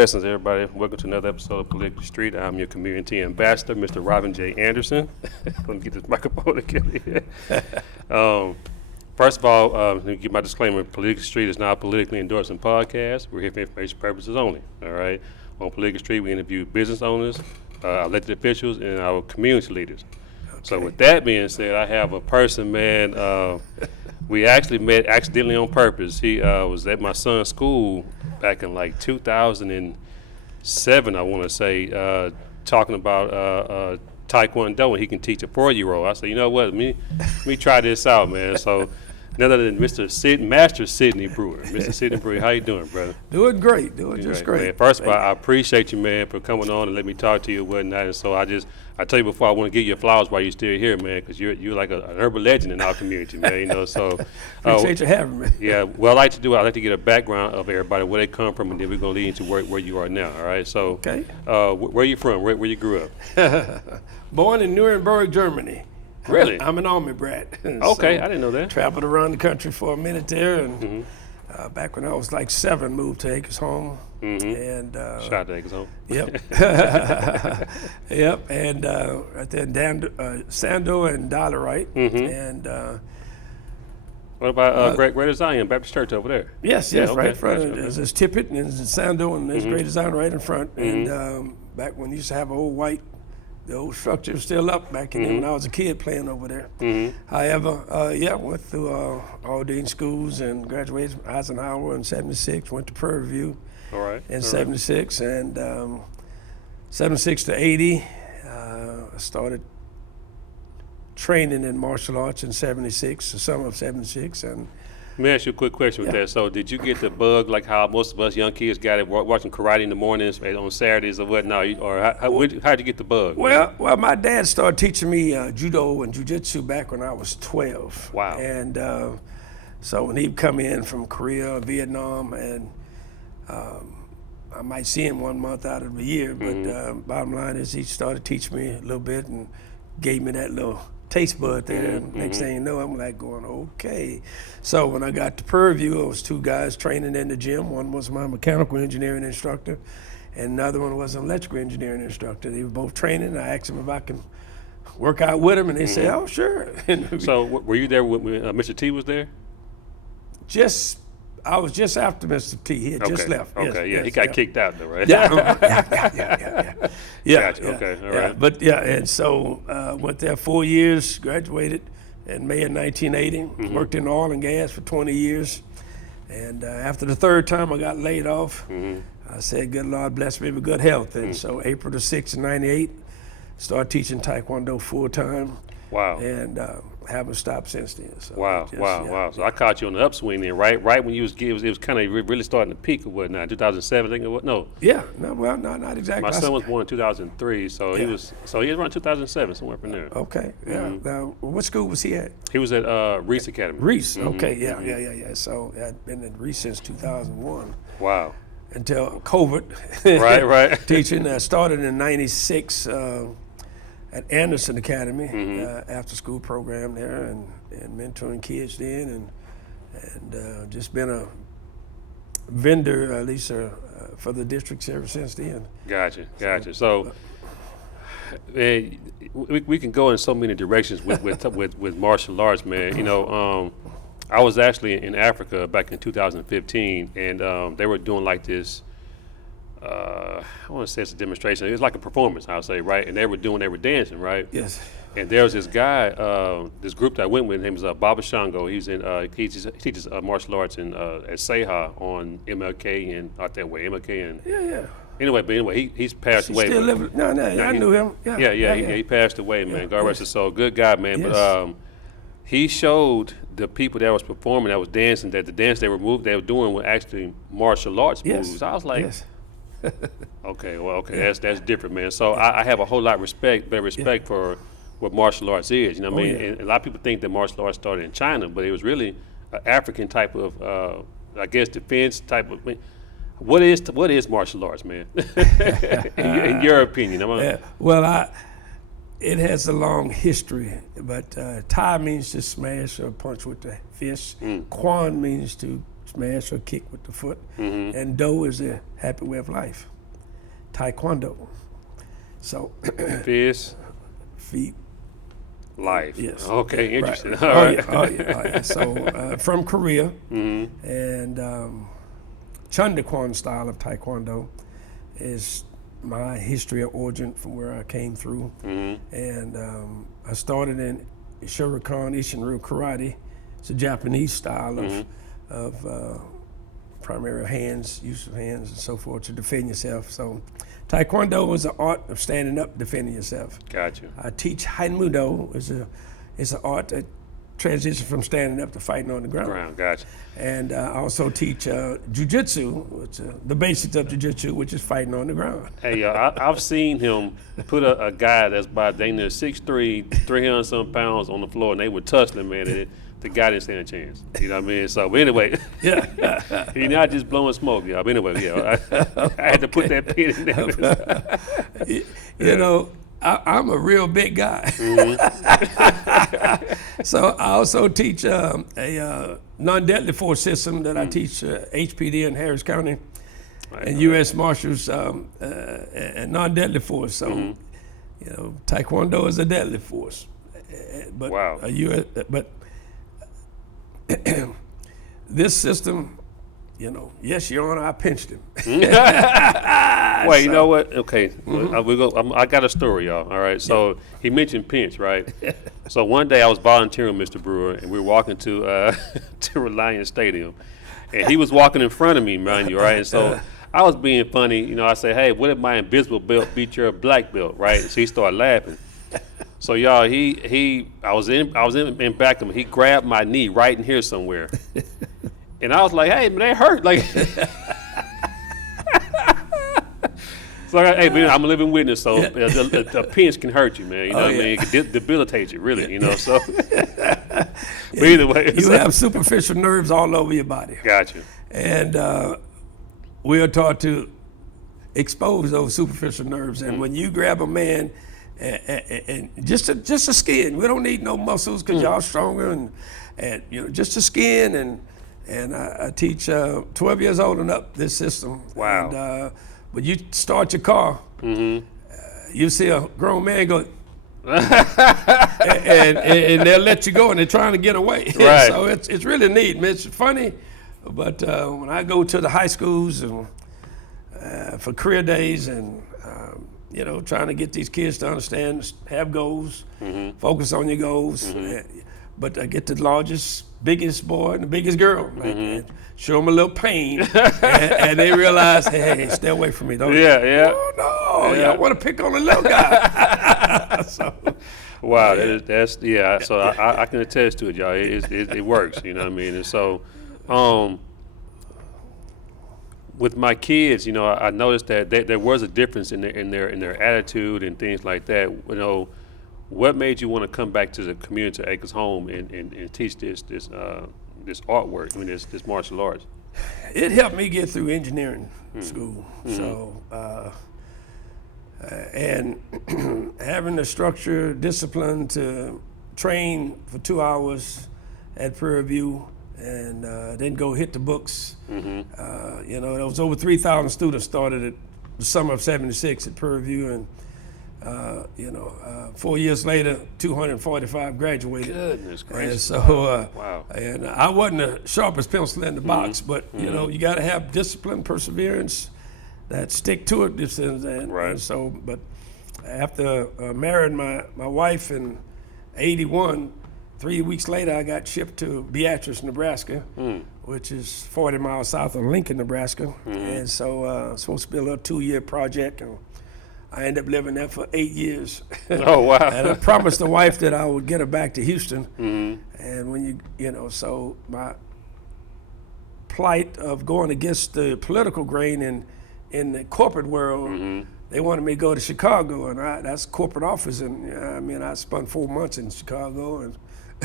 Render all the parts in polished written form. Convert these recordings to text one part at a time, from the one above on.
Blessings, everybody. Welcome to another episode of Politically Street. I'm your community ambassador, Mr. Robin J. Anderson. Let me get this microphone together. First of all, let me give my disclaimer. Politically Street is not a politically endorsing podcast. We're here for information purposes only, all right? On Politically Street, we interview business owners, elected officials, and our community leaders. Okay. So with that being said, I have a person, man, we actually met accidentally on purpose. He was at my son's school back in like 2007, I want to say, talking about Taekwondo, and he can teach a 4-year-old. I said, you know what, let me try this out, man. So none other than Master Sidney Brewer. Mr. Sidney Brewer, how you doing, brother? Doing great, just great. Man. First of all, I appreciate you, man, for coming on and let me talk to you and whatnot. And so I tell you before, I want to give you flowers while you're still here, man, because you're like an urban legend in our community, man. You know, so appreciate you having me. Yeah, well, I like to get a background of everybody, where they come from, and then we're gonna lead into where you are now. All right, so okay. Where you from? Where you grew up? Born in Nuremberg, Germany. Really? I'm an Army brat. Okay, I didn't know that. Traveled around the country for a minute there, and back when I was like 7, moved to Acresholm. And shout out to Acresholm. Yep. Yep. And right there in Sando and Dollarite. And what about Greater Zion Baptist Church over there? Yes, okay. Right in front. There's Tippett and there's Sando and there's Greater Zion right in front. And back when you used to have the old structure was still up back in when I was a kid playing over there. However, went through Aldine schools and graduated from Eisenhower in '76. Went to Prairie View in '76, and '76 to '80. I started training in martial arts in '76, the summer of '76, and. Let me ask you a quick question with that. So did you get the bug like how most of us young kids got it, watching karate in the mornings on Saturdays or whatnot? Or how'd you get the bug? Well, my dad started teaching me judo and jiu-jitsu back when I was 12. Wow. And so when he'd come in from Korea or Vietnam, and I might see him 1 month out of the year, but bottom line is he started teaching me a little bit and gave me that little taste bud there. And next thing you know, I'm like going, okay. So when I got to Prairie View, it was 2 guys training in the gym. One was my mechanical engineering instructor, and another one was an electrical engineering instructor. They were both training. I asked them if I can work out with them, and they said, oh, sure. So were you there when Mr. T was there? I was just after Mr. T. He had just left. Okay, yes, he got kicked out though, right? Yeah. Gotcha. Okay, all right. But and so went there 4 years, graduated in May of 1980, worked in oil and gas for 20 years. And after the 3rd time I got laid off, I said, good Lord bless me with good health. And so April the 6th of 98, started teaching Taekwondo full time. Wow. And haven't stopped since then. So wow. So I caught you on the upswing then, right when it was kind of really starting to peak or whatnot, 2007, I think it was, no. Yeah, not exactly. My son was born in 2003, so he was around 2007, somewhere from there. Okay, yeah. Now, what school was he at? He was at Reese Academy. Reese, okay, yeah. So I'd been at Reese since 2001. Wow. Until COVID. Right. Teaching. I started in '96. At Anderson Academy, after school program there, and mentoring kids then, and just been a vendor, at least for the districts ever since then. Gotcha. So we can go in so many directions with martial arts, man. You know, I was actually in Africa back in 2015, and they were doing like this. I want to say it's a demonstration. It was like a performance, I'll say, right? And they were dancing, right? Yes. And there was this guy, this group that I went with. His name was Baba Shango. He's in, he teaches martial arts at Seha on MLK and out that way, MLK and. Yeah. Anyway, he's passed away. Still living? No, I knew him. Yeah. He passed away, man. God rest his soul. Good guy, man. Yes. But he showed the people that was performing, that was dancing, that the dance they were doing were actually martial arts moves. I was like. Yes. Okay, that's different, man. So I have a whole lot of respect for what martial arts is. You know what I mean? And a lot of people think that martial arts started in China, but it was really an African type of, I guess, defense type of. What is martial arts, man? in your opinion? It has a long history, but Thai means to smash or punch with the fist. Quan means to smash or kick with the foot. And do is a happy way of life. Taekwondo. So Fist, feet. life. Yes. Okay, interesting. Right. All right. Oh yeah. So from Korea, and Chundakwon style of Taekwondo is my history of origin from where I came through. And I started in Shoryuken Ishinryu Karate. It's a Japanese style of primary hands, use of hands and so forth to defend yourself. So Taekwondo is an art of standing up, defending yourself. Gotcha. I teach Hanmudo, is an art that transitions from standing up to fighting on the ground. Gotcha. And I also teach Jiu-Jitsu, which the basics of Jiu-Jitsu, which is fighting on the ground. Hey, I've seen him put a guy that's about 6'3", 300-something pounds on the floor, and they were tussling, man. And the guy didn't stand a chance. You know what I mean? So, but anyway, he's not just blowing smoke, y'all. But anyway, yeah, I had to put that pin in there. You know, I'm a real big guy. So I also teach a non-deadly force system that I teach HPD in Harris County and U.S. Marshals and non-deadly force. So, you know, Taekwondo is a deadly force. But Wow. But this system, you know, yes, Your Honor, I pinched him. Wait, you know what? Okay, I got a story, y'all. All right, so he mentioned pinch, right? So one day I was volunteering with Mr. Brewer, and we were walking to to Reliance Stadium, and he was walking in front of me, mind you, right? And so I was being funny, you know. I said, "Hey, what if my invisible belt beat your black belt?" Right? And so he started laughing. So y'all, I was in back of him. He grabbed my knee right in here somewhere, and I was like, "Hey, man, that hurt!" Like. So, hey, man, I'm a living witness, so a pinch can hurt you, man. You know what I mean? It can debilitate you, really, you know, so. But either way. You have superficial nerves all over your body. Gotcha. And we are taught to expose those superficial nerves. And when you grab a man, and just the skin, we don't need no muscles because y'all stronger, and you know, just the skin. And I teach 12 years old and up this system. Wow. And, when you start your car, you see a grown man go, and they'll let you go, and they're trying to get away. Right. So it's really neat. I mean, it's funny, but when I go to the high schools and for career days, and you know, trying to get these kids to understand, have goals, focus on your goals. But I get the largest, biggest boy and the biggest girl. And show them a little pain, and they realize, hey, stay away from me, don't you? Yeah. Oh, no, I want to pick on the little guy. So, wow, that's So I can attest to it, y'all. It works, you know what I mean? And so, with my kids, you know, I noticed that there was a difference in their attitude and things like that. You know, what made you want to come back to the community Acres Home and teach this artwork, this martial arts? It helped me get through engineering school. So, and having the structure, discipline to train for 2 hours at Prairie View and then go hit the books. You know, there was over 3,000 students started at the summer of '76 at Prairie View, and 4 years later, 245 graduated. Goodness gracious. And so, wow. And I wasn't the sharpest pencil in the box, but you know, you got to have discipline, perseverance, that stick to it. And so, but after marrying my wife in '81, 3 weeks later, I got shipped to Beatrice, Nebraska, which is 40 miles south of Lincoln, Nebraska. And so, supposed to be a little 2-year project. And I ended up living there for 8 years. Oh, wow. And I promised the wife that I would get her back to Houston. And when so my plight of going against the political grain in the corporate world, they wanted me to go to Chicago, and that's corporate office. And I mean, I spent 4 months in Chicago, and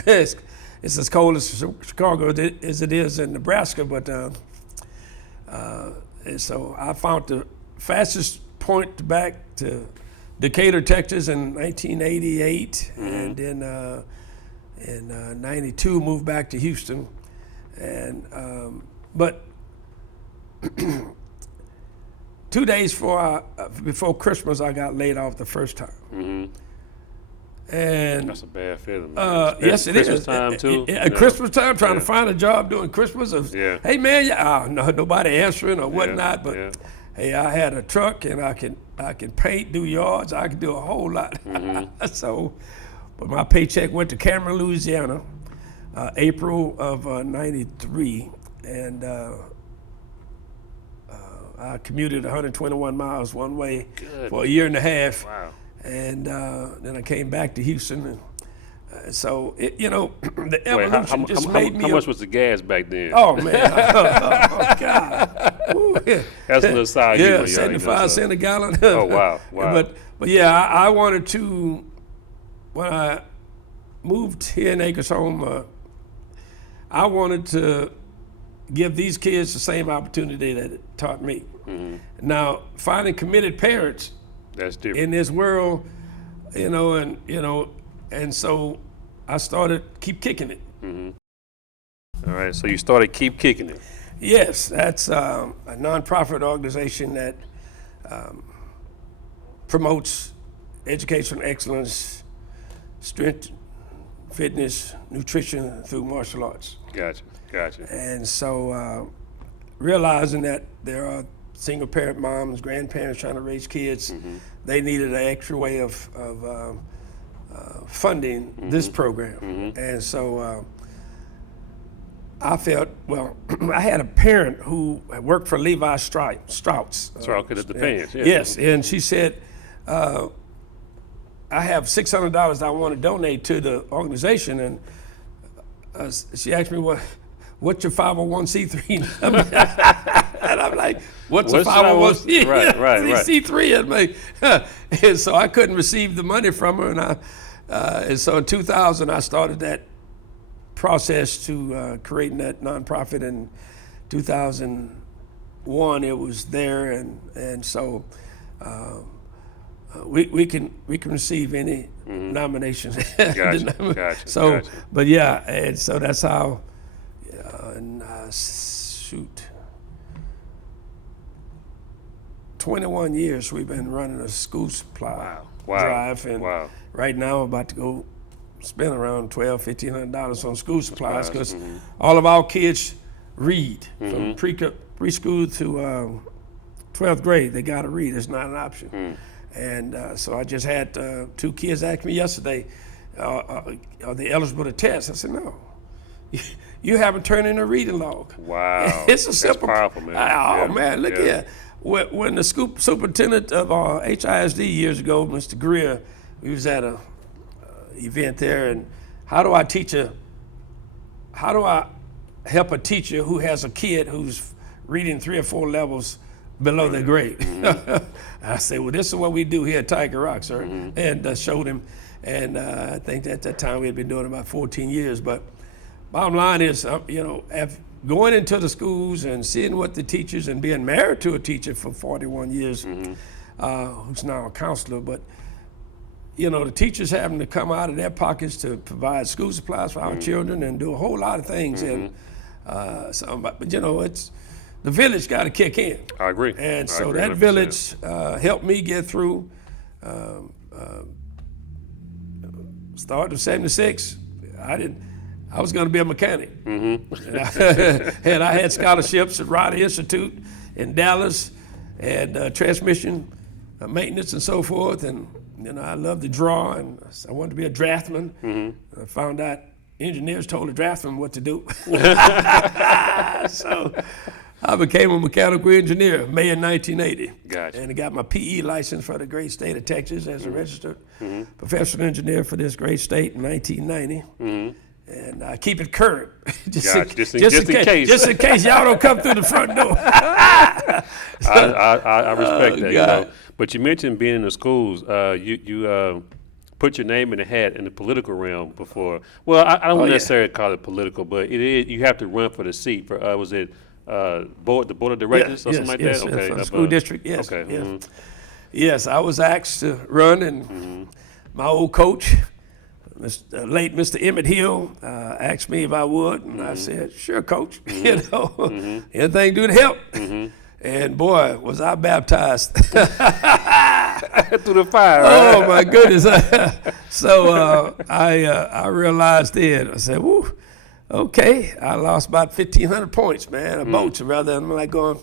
it's as cold as Chicago as it is in Nebraska. But and so I found the fastest point back to Decatur, Texas in 1988, and then in '92 moved back to Houston, and But 2 days before Christmas, I got laid off the first time. Mm-hmm. And that's a bad feeling, man. Yes, it Christmas is. time too. Christmas time, trying to find a job during Christmas. Hey man, no, nobody answering or whatnot. But hey, I had a truck and I can paint, do yards. I can do a whole lot. Mm-hmm. So, but my paycheck went to Cameron, Louisiana, April of '93, and I commuted 121 miles one way for a year and a half. Wow. And then I came back to Houston, and so the evolution just made me. How much was the gas back then? Oh man! Oh God! Ooh, yeah. That's a little side. Yeah, 75 cents a gallon. Oh wow! But yeah, I wanted to. When I moved here in Acres Home, I wanted to give these kids the same opportunity that it taught me. Mm-hmm. Now, finding committed parents. That's different. In this world, and so I started Keep Kicking It. Mm-hmm. All right, so you started Keep Kicking It. Yes, that's a nonprofit organization that promotes educational excellence, strength, fitness, nutrition through martial arts. Gotcha. And so realizing that there are single parent moms, grandparents trying to raise kids, they needed an extra way of funding this program. And so I felt, I had a parent who worked for Levi Strauss. Strauss at the pants, yeah. Yes, and she said, I have $600 I want to donate to the organization, and she asked me, what's your 501c3 number? And I'm like, what's a 501c3? Right. C3. And so I couldn't receive the money from her, and so in 2000 I started that process to creating that nonprofit. In 2001 it was there, and so we can receive any nominations. Gotcha. So, but yeah, and so that's how. 21 years we've been running a school supply drive, and right now I'm about to go spend around $1,200-$1,500 on school supplies because all of our kids read from preschool to 12th grade. They got to read. It's not an option. And so I just had 2 kids ask me yesterday, are they eligible to test? I said, no. You haven't turned in a reading log. Wow. It's a simple. That's powerful, man. Man, look here. When the superintendent of our HISD years ago, Mr. Greer, we was at a event there, and how do I help a teacher who has a kid who's reading 3 or 4 levels below their grade? I said, well, this is what we do here at Tiger Rock, sir, and showed him. And I think at that time we had been doing it about 14 years, but bottom line is, going into the schools and seeing what the teachers, and being married to a teacher for 41 years, who's now a counselor, but the teachers having to come out of their pockets to provide school supplies for our children and do a whole lot of things. And but it's the village got to kick in. I agree. And so that 100%. Village helped me get through. Started in '76. I was going to be a mechanic. And I had scholarships at Roddy Institute in Dallas, and transmission maintenance and so forth. And I loved to draw, and I wanted to be a draftsman. I found out engineers told a draftsman what to do. So I became a mechanical engineer May of 1980. Gotcha. And I got my PE license for the great state of Texas as a registered professional engineer for this great state in 1990. And I keep it current, just in case y'all don't come through the front door. I respect that. But you mentioned being in the schools. You put your name in the hat in the political realm before. Well, I don't necessarily call it political, but it is. You have to run for the seat. For was it the board of directors or something like that? Okay, for the school district. Yes. Okay. Yes. Yes, I was asked to run, and my old coach, late Mr. Emmett Hill asked me if I would, and I said, sure, Coach. You know, anything to do to help. And boy, was I baptized. Through the fire. Right? Oh my goodness. So I realized then, I said, woo, okay, I lost about 1,500 points, man, of votes, rather than I'm like going,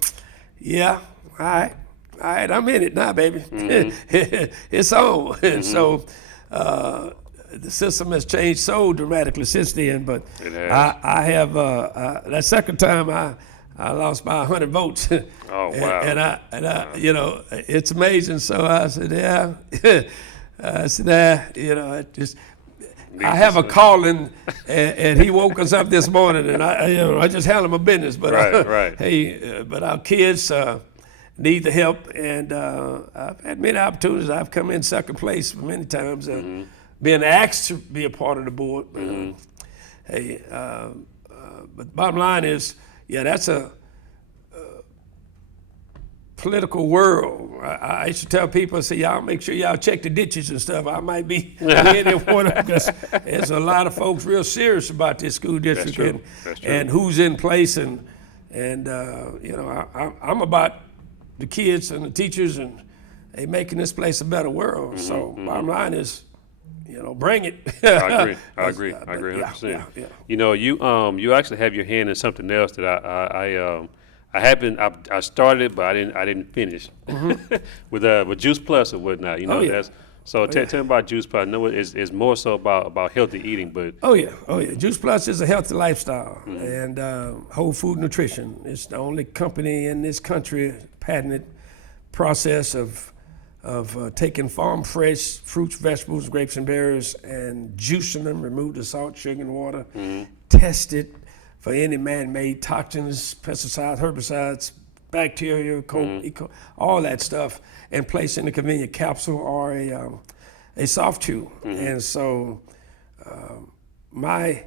yeah, all right, I'm in it now, baby. It's on. And so the system has changed so dramatically since then, but I have, that second time I lost by 100 votes. Oh, wow. and I, you know, it's amazing. So I said, yeah. I said, you know, I have a calling, and he woke us up this morning, and I just handle my business. But right. Hey, but our kids need the help, and I've had many opportunities. I've come in second place many times, and been asked to be a part of the board. Hey, but the bottom line is, yeah, that's a political world. I used to tell people, I say, y'all make sure y'all check the ditches and stuff. I might be in there one of them, because there's a lot of folks real serious about this school district and who's in place, and you know, I'm about the kids and the teachers and making this place a better world. So bottom line is, you know, bring it. I agree 100%. Yeah. You know, you actually have your hand in something else that I started it, but I didn't finish with Juice Plus or whatnot. You know, tell me about Juice Plus. I know it's more so about healthy eating, but oh yeah. Juice Plus is a healthy lifestyle and whole food nutrition. It's the only company in this country patented process of taking farm fresh fruits, vegetables, grapes, and berries, and juicing them, remove the salt, sugar, and water, test it for any man-made toxins, pesticides, herbicides, bacteria, all that stuff, and place in a convenient capsule or a soft chew. And so my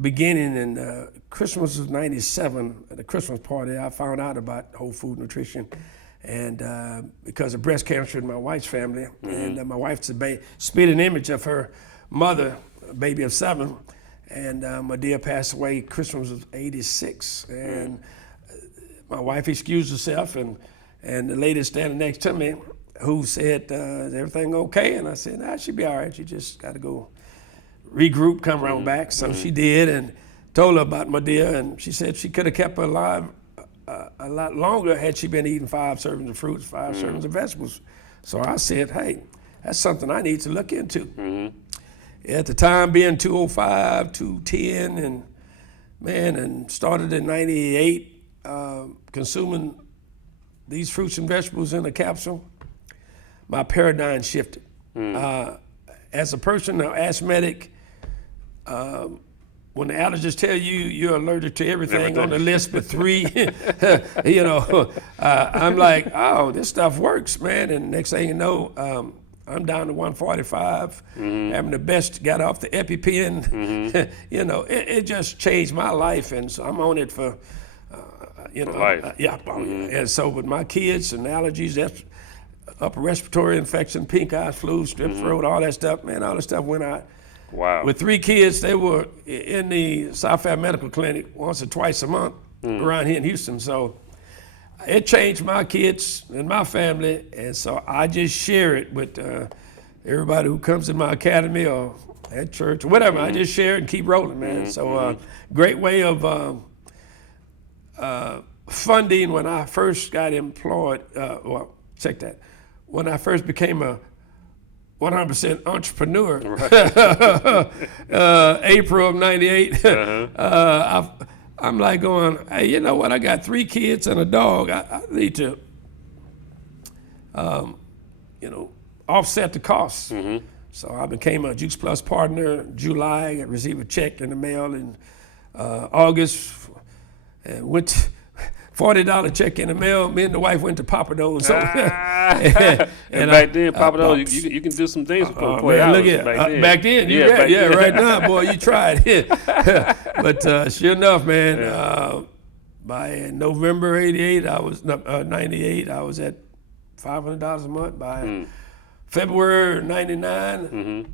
beginning in Christmas of '97, at the Christmas party, I found out about whole food nutrition. And because of breast cancer in my wife's family, and my wife's a spitting image of her mother, a baby of 7, and my dear passed away Christmas of '86, and my wife excused herself, and the lady standing next to me, who said, "Is everything okay?" And I said, "Nah, she'll be all right. She just got to go regroup, come around back." So she did, and told her about my dear, and she said she could have kept her alive a lot longer had she been eating 5 servings of fruits, 5 servings of vegetables. So I said, hey, that's something I need to look into. At the time being 205, 210, and started in '98 consuming these fruits and vegetables in a capsule, my paradigm shifted. As a person, an asthmatic, when the allergists tell you you're allergic to everything on the list but 3, you know, I'm like, oh, this stuff works, man. And next thing you know, I'm down to 145, having the best, got off the EpiPen. You know, it just changed my life, and so I'm on it for, you know, life. And so with my kids and allergies, upper respiratory infection, pink eye, flu, strep throat, all that stuff, man, all that stuff went out. Wow. With 3 kids, they were in the South Fayette Medical Clinic once or twice a month around here in Houston. So it changed my kids and my family, and so I just share it with everybody who comes in my academy or at church or whatever. I just share it and keep rolling, man. So great way of funding when I first got employed. Well, check that. When I first became a 100% entrepreneur, April of '98. I'm like going, hey, you know what? I got 3 kids and a dog. I need to, you know, offset the costs. So I became a Juice Plus partner in July. I received a check in the mail in August, and went. $40 check in the mail. Me and the wife went to Papado's. and back then, Papado's, you can do some things for $40. Look at back then. Right now, boy, you tried. But sure enough, man, by November '98, '98, I was at $500 a month. By February '99,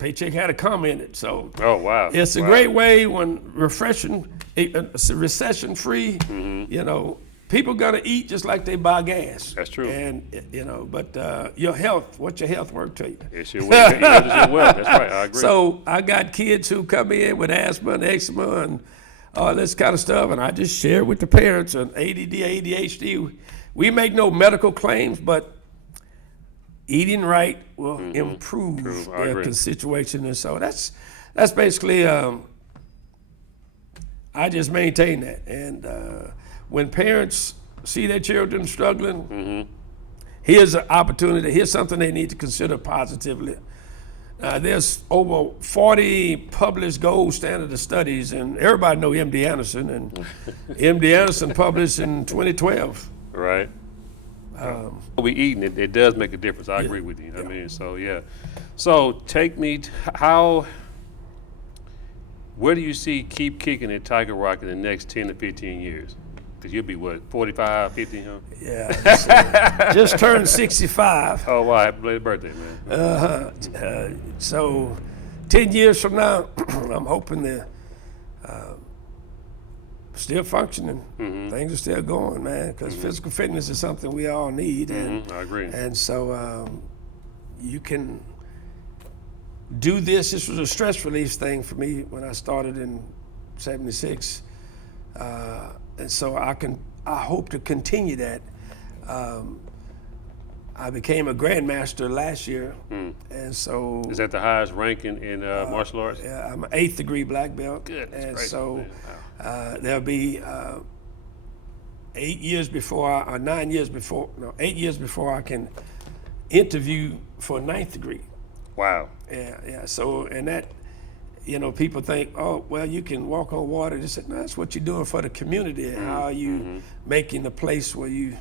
Paycheck had a comma in it. So Oh, wow. it's a great way when recession-free, you know, people gonna eat just like they buy gas. That's true. And, you know, but your health, what's your health worth to you? It's your wealth. It's your wealth. That's right. I agree. So I got kids who come in with asthma and eczema and all this kind of stuff, and I just share with the parents and ADD, ADHD. We make no medical claims, but eating right will improve their situation, and so that's basically. I just maintain that, and when parents see their children struggling, here's an opportunity. Here's something they need to consider positively. There's over 40 published gold standard of studies, and everybody know MD Anderson, and MD Anderson published in 2012. Right. We eating it does make a difference. I agree with you. I mean, so yeah. So take me where do you see Keep Kicking at Tiger Rock in the next 10 to 15 years? Because you'll be what, 45, 50, huh? Yeah, just turned 65. Oh, wow, happy belated birthday, man. So 10 years from now, I'm hoping they're still functioning. Things are still going, man, because physical fitness is something we all need. And, I agree. And so you can do this. This was a stress release thing for me when I started in '76. And so I hope to continue that. I became a grandmaster last year, and so is that the highest ranking in martial arts? yeah, I'm an 8th degree black belt, Goodness and gracious, so man. there'll be 8 years before, or 9 years before, no, 8 years before I can interview for a 9th degree. Wow. Yeah. So, and that, you know, people think, oh, well, you can walk on water. They say, no, that's what you're doing for the community. How are you making the place where you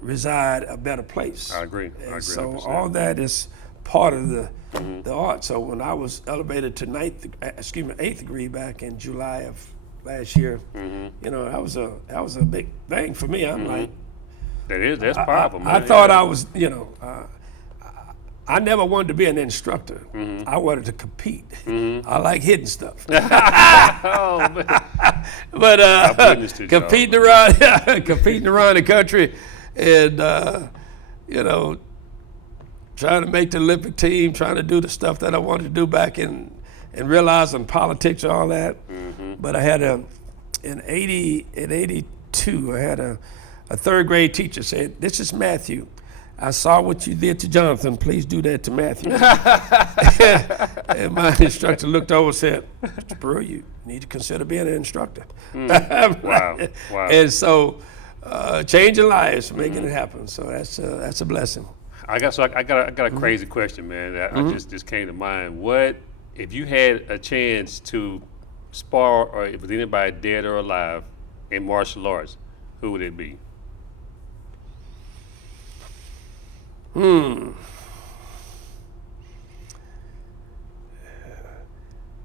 reside a better place? I agree. And so 100%. all that is part of the art. So when I was elevated to 8th degree back in July of last year, you know, that was a big thing for me. I'm like, That's powerful, man. I thought I was, you know, I never wanted to be an instructor. I wanted to compete. I like hitting stuff. Oh, man. But competing around the country, and you know, trying to make the Olympic team, trying to do the stuff that I wanted to do back in, and realizing politics and all that. But I had in '82, I had a 3rd grade teacher said, "This is Matthew. I saw what you did to Jonathan. Please do that to Matthew." And my instructor looked over and said, "Mr. Brewer, you need to consider being an instructor." Wow. And so, changing lives, making it happen. So that's a blessing. I got a crazy question, man. That I just came to mind. What if you had a chance to spar or with anybody dead or alive in martial arts? Who would it be?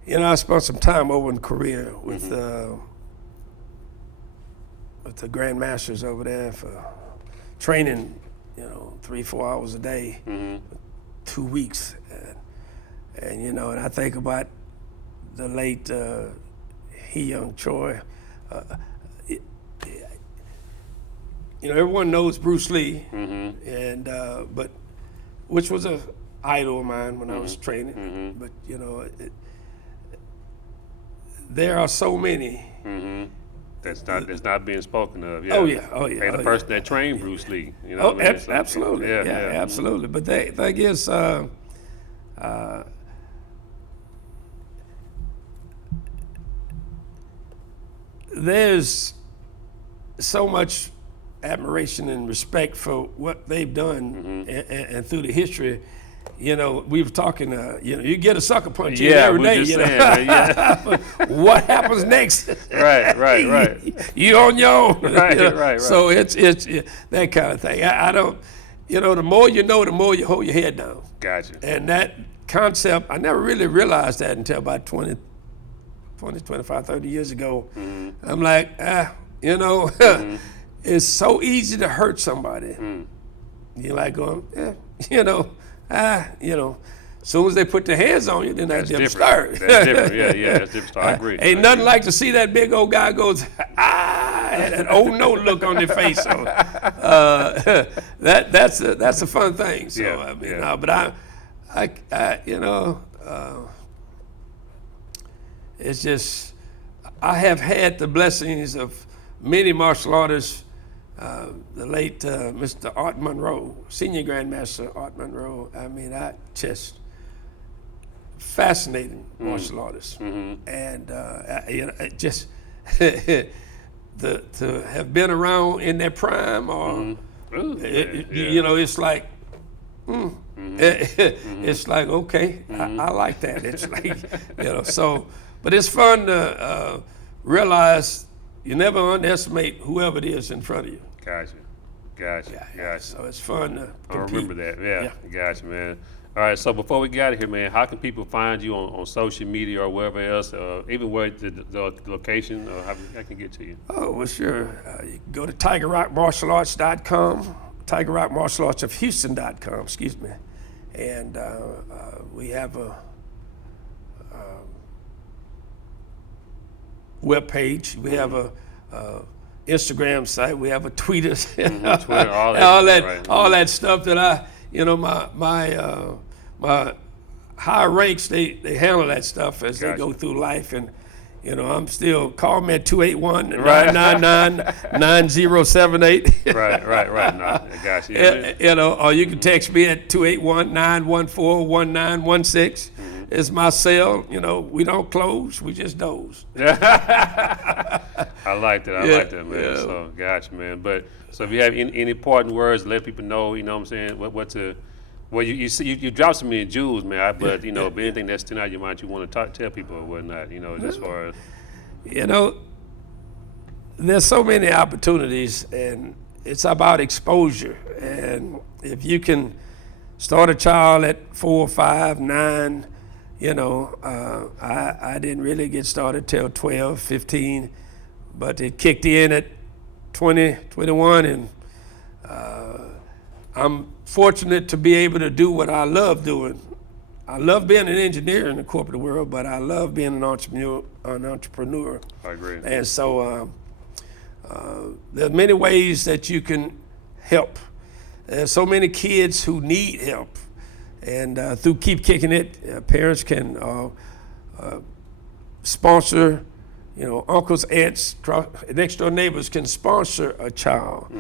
You know, I spent some time over in Korea with the grandmasters over there for training, you know, 3-4 hours a day, 2 weeks, and you know, and I think about the late Hee Young Choi. You know, everyone knows Bruce Lee, and but which was a idol of mine when I was training. But you know, there are so many. That's not being spoken of. Yeah. Oh yeah. And the person that trained Bruce Lee. You know. Absolutely. Yeah, absolutely. But the thing is, there's so much admiration and respect for what they've done, and through the history. You know, we were talking. You know, you get a sucker punch every day. You know? What happens next? Right. You on your own. Right. So it's that kind of thing. I don't. You know, the more you know, the more you hold your head down. Gotcha. And that concept, I never really realized that until about 25, 30 years ago. I'm like, you know, it's so easy to hurt somebody. You're like going, you know, As soon as they put their hands on you, then that's them start. That's different. Yeah, that's different. I agree. Ain't nothing like to see that big old guy goes, and that old no look on their face. So that's a fun thing. So I mean, but I you know, it's just I have had the blessings of many martial artists. The late Mr. Art Monroe, Senior Grandmaster Art Monroe. I mean, I just fascinating martial artist, and you know, just to have been around in their prime, or you know, it's like. It's like, okay, I like that. It's like, you know, so, but it's fun to realize you never underestimate whoever it is in front of you. Gotcha. So it's fun to compete. I remember that. Yeah. Gotcha, man. All right, so before we get out of here, man, how can people find you on social media or wherever else, even where the location, or how I can get to you? Oh, well, sure. You can go to TigerRockMartialArts.com, TigerRockMartialArtsOfHouston.com, excuse me. And we have a web page. We have a Instagram site. We have a Twitter. Twitter, all that stuff that I, you know, my higher ranks, they handle that stuff as they go through life. And, you know, I'm still, call me at 281-999-9078. Right. No, I got you. You know, or you can text me at 281-914-1916. It's my cell. You know, we don't close, we just doze. I like that. I like that, man. Yeah. So, gotcha, man. But so if you have any important words, let people know. You know what I'm saying? What to. Well, you dropped some many jewels, man. But you know, if anything that's still out of your mind, you want to tell people or whatnot. You know, as far as. You know, there's so many opportunities, and it's about exposure. And if you can start a child at 4, 5, 9. You know, I didn't really get started till 12, 15, but it kicked in at 20, 21, and I'm fortunate to be able to do what I love doing. I love being an engineer in the corporate world, but I love being an entrepreneur. I agree. And so there's many ways that you can help. There's so many kids who need help. And through Keep Kicking It, parents can sponsor, you know, uncles, aunts, next door neighbors can sponsor a child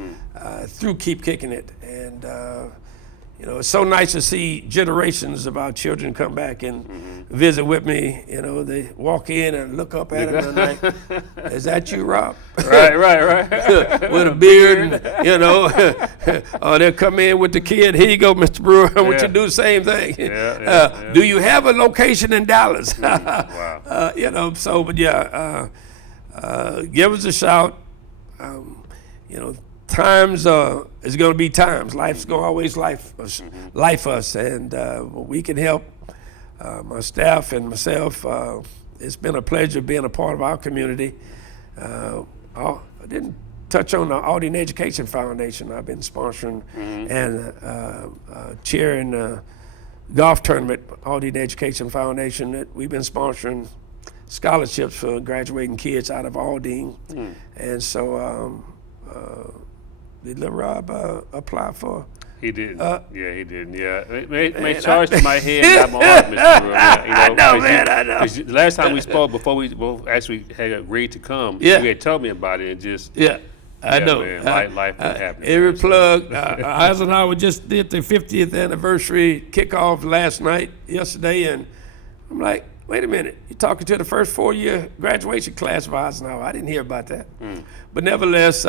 through Keep Kicking It. And, you know, it's so nice to see generations of our children come back and visit with me. You know, they walk in and look up at them and I'm like, is that you, Rob? Right. With a beard, and, you know, or they'll come in with the kid, here you go, Mr. Brewer, would you do the same thing? Do you have a location in Dallas? Wow. You know, so, but yeah, give us a shout. You know, times is going to be times. Life's going to always life us, and we can help. My staff and myself, it's been a pleasure being a part of our community. I didn't touch on the Auditing Education Foundation. I've been sponsoring and chairing the golf tournament, Auditing Education Foundation. That we've been sponsoring scholarships for graduating kids out of Aldine, and so. Did Rob apply for? He didn't. He didn't. Yeah, it may charge to my head, not my heart, Mr. Brewer. You know, I know. The last time we spoke, before we both actually had agreed to come, you had told me about it, and just I know. Man, life is happening. Every plug. Eisenhower just did the 50th anniversary kickoff yesterday, and I'm like, wait a minute, you're talking to the first 4-year graduation class of Eisenhower. I didn't hear about that, but nevertheless.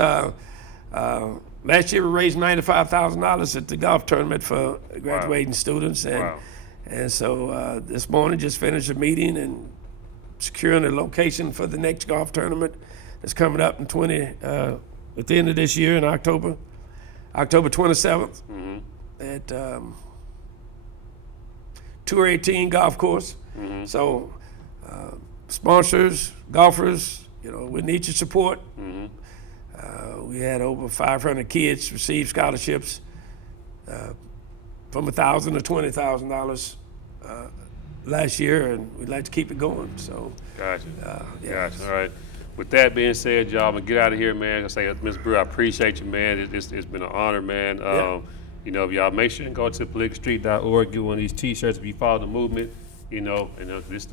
Last year we raised $95,000 at the golf tournament for graduating students, and so this morning just finished a meeting and securing a location for the next golf tournament that's coming up in at the end of this year in October 27th at Tour 18 golf course. So sponsors, golfers, you know, we need your support. We had over 500 kids receive scholarships from $1,000 to $20,000 last year, and we'd like to keep it going. So, Gotcha. yeah. Gotcha. All right. With that being said, y'all, I'm gonna get out of here, man. I say, Mr. Brewer, I appreciate you, man. It's been an honor, man. You know, y'all make sure and go to PoliticallyStreet.org, get one of these T-shirts if you follow the movement. You know, and this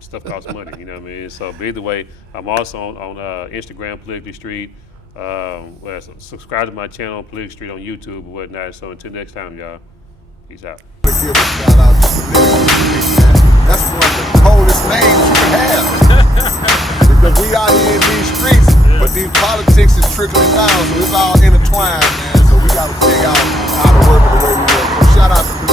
stuff costs money. You know what I mean? So, but either way, I'm also on Instagram, Politically Street. Subscribe to my channel, Politically Street on YouTube and whatnot. So until next time, y'all, peace out. Give a shout out to PoliticallyStreet, man. That's one of the coldest names you can have. Because we out here in these streets, but these politics is trickling down, so it's all intertwined, man. So we gotta figure out how to work it the way we work. Shout out to